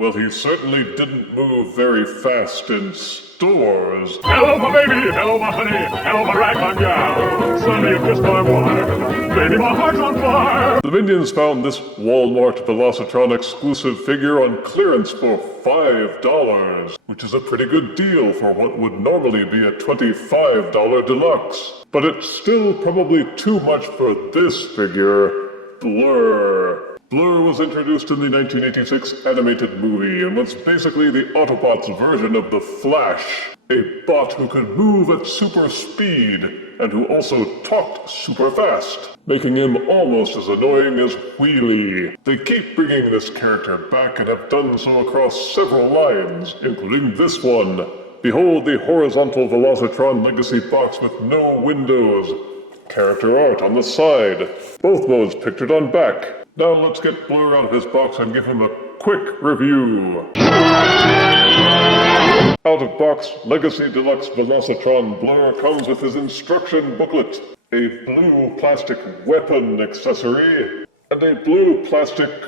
Well, he certainly didn't move very fast in stores. Hello, my baby. Hello, my honey. Hello, my ragtime gal. Sonny, you kissed my wife. Baby, my heart's on fire. The minions found this Walmart Velocitron exclusive figure on clearance for $5, which is a pretty good deal for what would normally be a $25 deluxe. But it's still probably too much for this figure, Blurr. Blurr was introduced in the 1986 animated movie and was basically the Autobot's version of the Flash, a bot who could move at super speed and who also talked super fast, making him almost as annoying as Wheelie. They keep bringing this character back and have done so across several lines, including this one. Behold the horizontal Velocitron Legacy box with no windows. Character art on the side. Both modes pictured on back. Now let's get Blurr out of his box and give him a quick review. Out-of-box Legacy Deluxe Velocitron Blurr comes with his instruction booklet, a blue plastic weapon accessory, and a blue plastic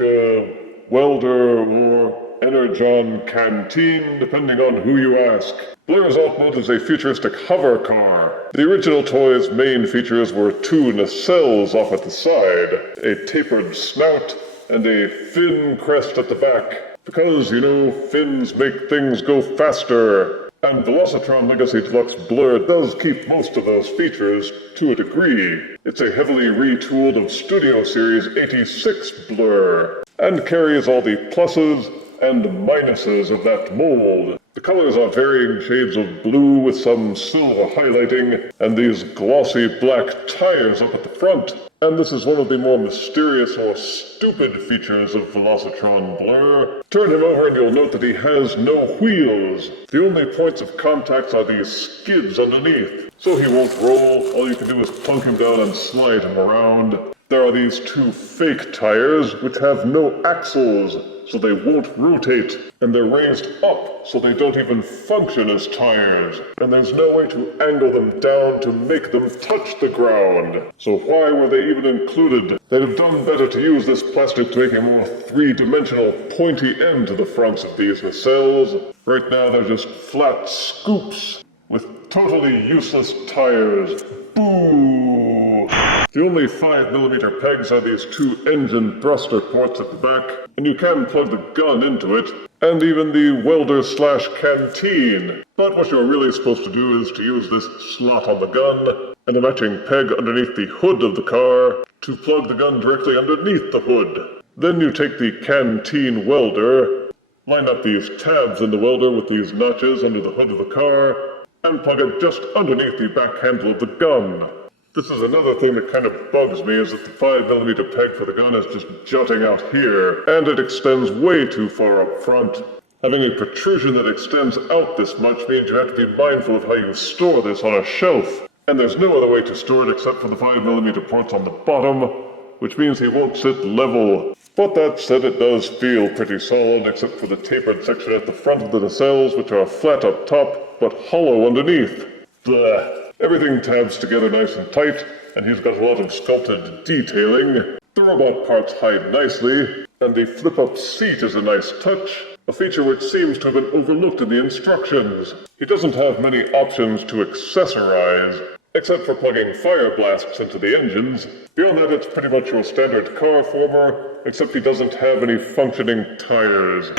welder or energon canteen, depending on who you ask. Blurr's alt mode is a futuristic hover car. The original toy's main features were two nacelles off at the side, a tapered snout, and a fin crest at the back. Because, you know, fins make things go faster. And Velocitron Legacy Deluxe Blurr does keep most of those features to a degree. It's a heavily retooled of Studio Series 86 Blurr, and carries all the pluses and minuses of that mold. The colors are varying shades of blue with some silver highlighting, and these glossy black tires up at the front. And this is one of the more mysterious or stupid features of Velocitron Blurr. Turn him over and you'll note that he has no wheels. The only points of contact are these skids underneath. So he won't roll, all you can do is plunk him down and slide him around. There are these two fake tires which have no axles, so they won't rotate, and they're raised up so they don't even function as tires, and there's no way to angle them down to make them touch the ground. So why were they even included? They'd have done better to use this plastic to make a more three-dimensional pointy end to the fronts of these nacelles. Right now they're just flat scoops with totally useless tires. Boo! The only 5mm pegs are these two engine thruster ports at the back, and you can plug the gun into it, and even the welder/canteen. But what you're really supposed to do is to use this slot on the gun, and a matching peg underneath the hood of the car, to plug the gun directly underneath the hood. Then you take the canteen welder, line up these tabs in the welder with these notches under the hood of the car, and plug it just underneath the back handle of the gun. This is another thing that kind of bugs me, is that the 5mm peg for the gun is just jutting out here, and it extends way too far up front. Having a protrusion that extends out this much means you have to be mindful of how you store this on a shelf. And there's no other way to store it except for the 5mm ports on the bottom, which means he won't sit level. But that said, it does feel pretty solid, except for the tapered section at the front of the nacelles, which are flat up top, but hollow underneath. Blah. Everything tabs together nice and tight, and he's got a lot of sculpted detailing. The robot parts hide nicely, and the flip-up seat is a nice touch, a feature which seems to have been overlooked in the instructions. He doesn't have many options to accessorize, except for plugging fire blasts into the engines. Beyond that, it's pretty much your standard car former, except he doesn't have any functioning tires.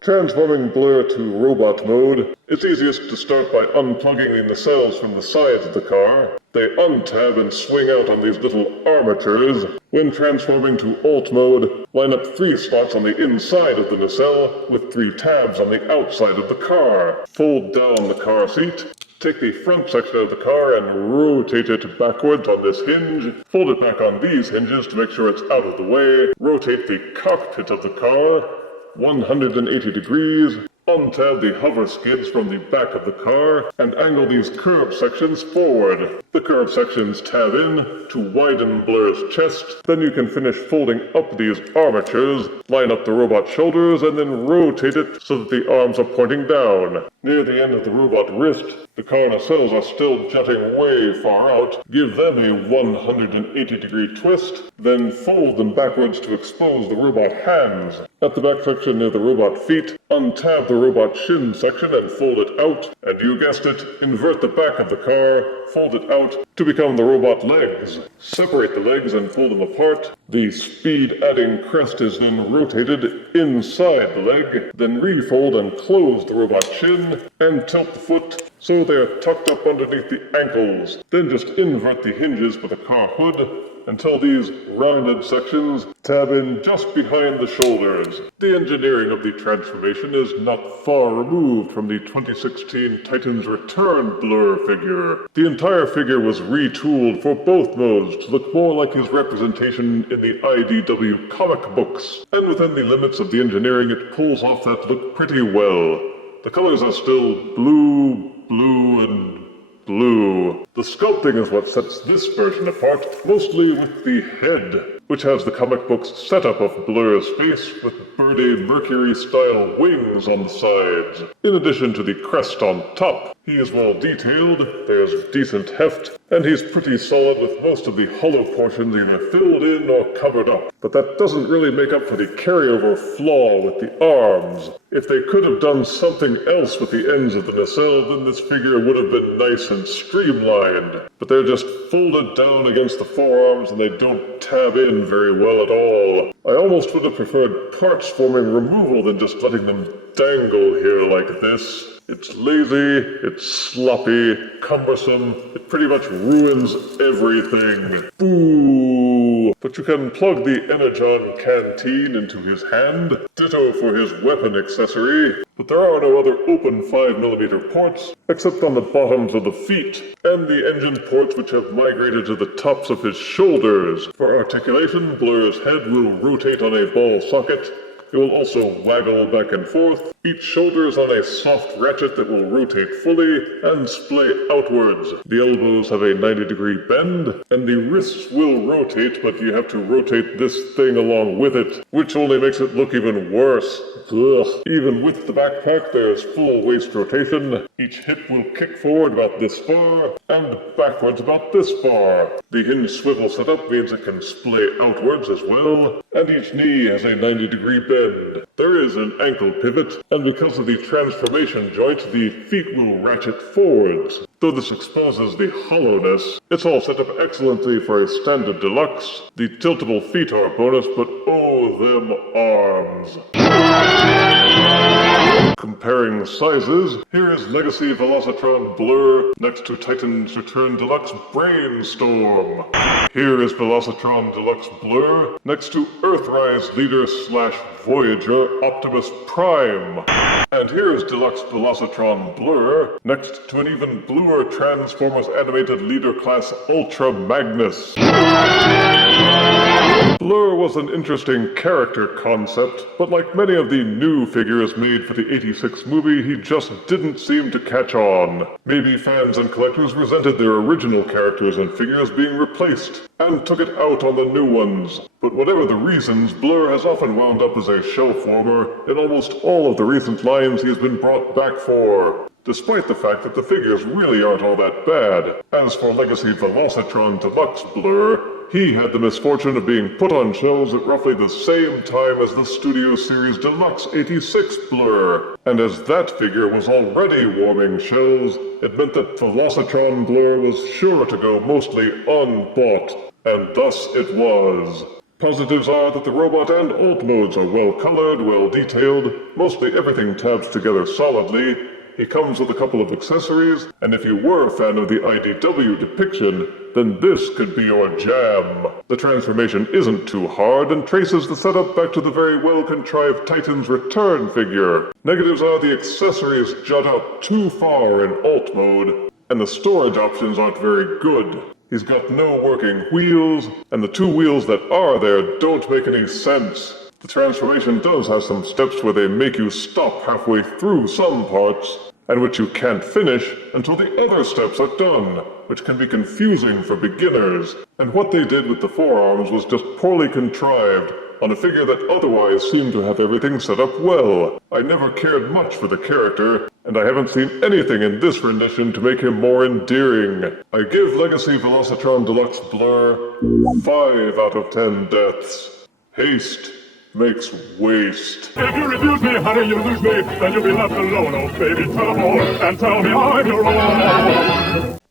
Transforming Blurr to robot mode, it's easiest to start by unplugging the nacelles from the sides of the car. They untab and swing out on these little armatures. When transforming to alt mode, line up 3 slots on the inside of the nacelle with 3 tabs on the outside of the car. Fold down the car seat. Take the front section of the car and rotate it backwards on this hinge. Fold it back on these hinges to make sure it's out of the way. Rotate the cockpit of the car 180 degrees. Untab the hover skids from the back of the car and angle these curved sections forward. The curved sections tab in to widen Blurr's chest. Then you can finish folding up these armatures, line up the robot shoulders, and then rotate it so that the arms are pointing down. Near the end of the robot wrist, the car nacelles are still jutting way far out. Give them a 180 degree twist, then fold them backwards to expose the robot hands. At the back section near the robot feet, untab the robot shin section and fold it out, and you guessed it, invert the back of the car, fold it out to become the robot legs. Separate the legs and fold them apart. The speed-adding crest is then rotated inside the leg, then refold and close the robot shin, and tilt the foot so they are tucked up underneath the ankles. Then just invert the hinges for the car hood until these rounded sections tab in just behind the shoulders. The engineering of the transformation is not far removed from the 2016 Titans Return Blurr figure. The entire figure was retooled for both modes to look more like his representation in the IDW comic books, and within the limits of the engineering it pulls off that look pretty well. The colors are still blue, and blue. The sculpting is what sets this version apart, mostly with the head, which has the comic book's setup of Blurr's face with Birdie Mercury-style wings on the sides. In addition to the crest on top, he is well detailed, there's decent heft, and he's pretty solid with most of the hollow portions either filled in or covered up. But that doesn't really make up for the carryover flaw with the arms. If they could have done something else with the ends of the nacelle, then this figure would have been nice and streamlined. But they're just folded down against the forearms and they don't tab in very well at all. I almost would have preferred parts forming removal than just letting them dangle here like this. It's lazy, it's sloppy, cumbersome, it pretty much ruins everything. Boo! But you can plug the Energon canteen into his hand, ditto for his weapon accessory, but there are no other open 5mm ports, except on the bottoms of the feet, and the engine ports which have migrated to the tops of his shoulders. For articulation, Blurr's head will rotate on a ball socket. It will also waggle back and forth. Each shoulder is on a soft ratchet that will rotate fully and splay outwards. The elbows have a 90-degree bend, and the wrists will rotate, but you have to rotate this thing along with it, which only makes it look even worse. Ugh. Even with the backpack, there's full waist rotation. Each hip will kick forward about this far, and backwards about this far. The hinge swivel setup means it can splay outwards as well, and each knee has a 90-degree bend. There is an ankle pivot, and because of the transformation joint, the feet will ratchet forwards. Though this exposes the hollowness, it's all set up excellently for a standard deluxe. The tiltable feet are a bonus, but oh, them arms. Comparing sizes, here is Legacy Velocitron Blurr next to Titans Return Deluxe Brainstorm. Here is Velocitron Deluxe Blurr next to Earthrise Leader / Voyager Optimus Prime. And here is Deluxe Velocitron Blurr next to an even bluer Transformers Animated Leader Class Ultra Magnus. Blurr was an interesting character concept, but like many of the new figures made for the '86 movie, he just didn't seem to catch on. Maybe fans and collectors resented their original characters and figures being replaced, and took it out on the new ones. But whatever the reasons, Blurr has often wound up as a shelf warmer in almost all of the recent lines he has been brought back for, despite the fact that the figures really aren't all that bad. As for Legacy Velocitron Deluxe Blurr, he had the misfortune of being put on shelves at roughly the same time as the Studio Series Deluxe '86 Blurr. And as that figure was already warming shelves, it meant that Velocitron Blurr was sure to go mostly unbought. And thus it was. Positives are that the robot and alt modes are well colored, well detailed, mostly everything tabs together solidly. He comes with a couple of accessories, and if you were a fan of the IDW depiction, then this could be your jam. The transformation isn't too hard and traces the setup back to the very well-contrived Titans Return figure. Negatives are the accessories jut out too far in alt mode, and the storage options aren't very good. He's got no working wheels, and the two wheels that are there don't make any sense. The transformation does have some steps where they make you stop halfway through some parts, and which you can't finish until the other steps are done, which can be confusing for beginners. And what they did with the forearms was just poorly contrived on a figure that otherwise seemed to have everything set up well. I never cared much for the character, and I haven't seen anything in this rendition to make him more endearing. I give Legacy Velocitron Deluxe Blurr 5 out of 10 deaths. Haste makes waste. If you refuse me, honey, you lose me, then you'll be left alone, oh baby, trouble, and tell me I'm your own.